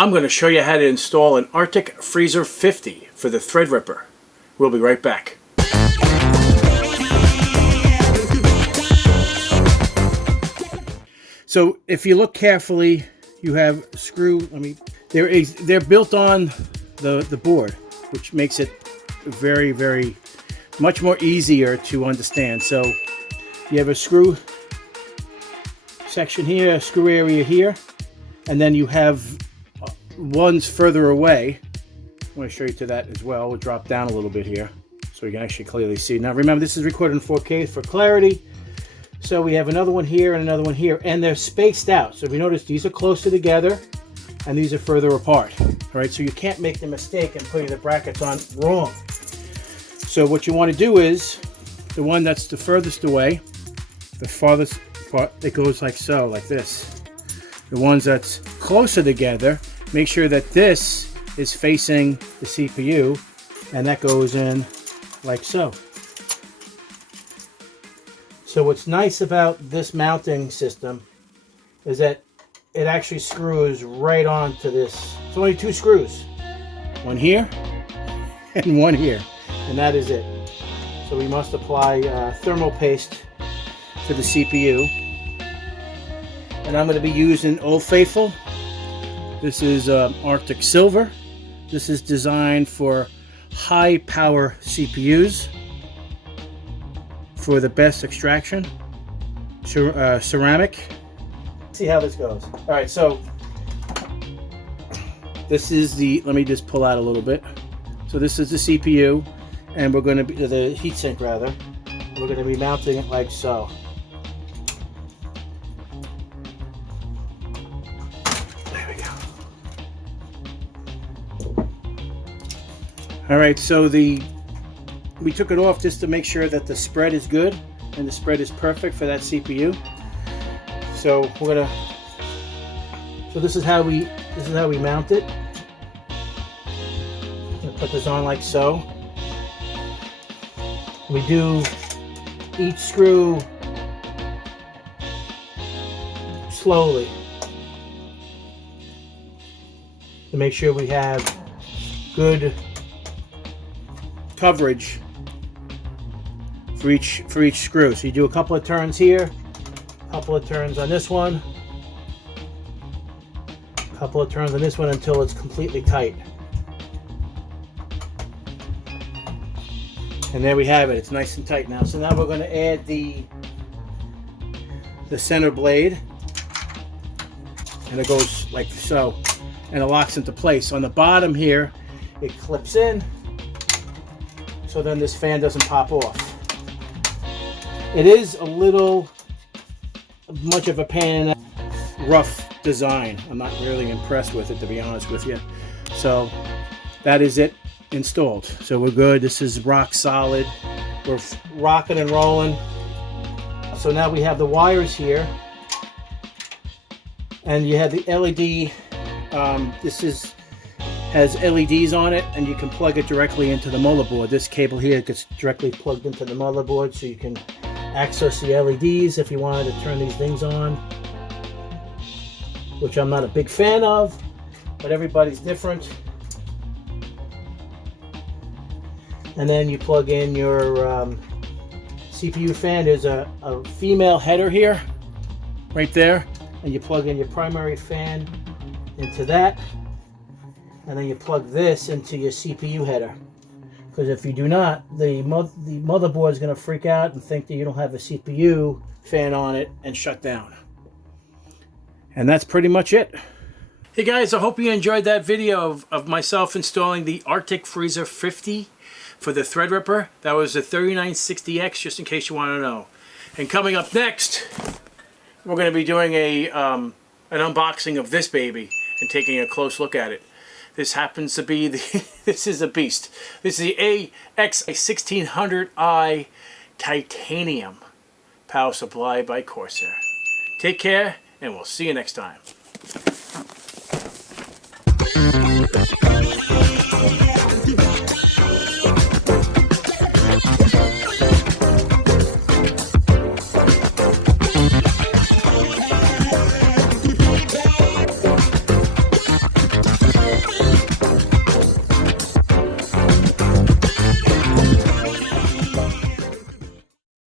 I'm going to show you how to install an Arctic Freezer 50 for the Threadripper. We'll be right back. So if you look carefully, you have screw, they're built on the board, which makes it very much more easier to understand. So you have a screw section here, a screw area here, and then you have ones further away. I want to show you to that as well. We'll drop down a little bit here so you can actually clearly see. Now remember, this is recorded in 4K for clarity. So we have another one here and another one here, and they're spaced out. So if you notice, these are closer together and these are further apart. All right, so you can't make the mistake and putting the brackets on wrong. So what you want to do is, the one that's the furthest away, the farthest part, it goes like so, like this. The ones that's closer together, make sure that this is facing the CPU, and that goes in like so. So what's nice about this mounting system is that it actually screws right onto this. It's only two screws. One here and one here. And that is it. So we must apply thermal paste to the CPU. And I'm going to be using Old Faithful. This is Arctic Silver. This is designed for high power CPUs. For the best extraction. Ceramic. See how this goes. All right, so this is the, let me just pull out a little bit. So this is the CPU, and we're going to be, the heatsink rather. We're going to be mounting it like so. There we go. All right, so we took it off just to make sure that the spread is good and the spread is perfect for that CPU. So we're gonna. So this is how we mount it. I'm gonna put this on like so. We do each screw slowly to make sure we have good coverage for each screw. So you do a couple of turns here, a couple of turns on this one, a couple of turns on this one until it's completely tight. And there we have it. It's nice and tight now. So now we're going to add the center blade, and it goes like so, and it locks into place. On the bottom here, it clips in, so then this fan doesn't pop off. It is a little much of a pain in the rough design. I'm not really impressed with it, to be honest with you. So that is it installed. So we're good. This is rock solid. We're rocking and rolling. So now we have the wires here, and you have the LED. This has LEDs on it, and you can plug it directly into the motherboard. This cable here gets directly plugged into the motherboard, so you can access the LEDs if you wanted to turn these things on, which I'm not a big fan of, but everybody's different. And then you plug in your CPU fan. There's a female header here, right there, and you plug in your primary fan into that, and then you plug this into your CPU header. Because if you do not, the motherboard is going to freak out and think that you don't have a CPU fan on it and shut down. And that's pretty much it. Hey guys, I hope you enjoyed that video of myself installing the Arctic Freezer 50 for the Threadripper. That was the 3960X, just in case you want to know. And coming up next, we're going to be doing an unboxing of this baby and taking a close look at it. This happens to be the, this is a beast. This is the AX1600i titanium power supply by Corsair. Take care, and we'll see you next time.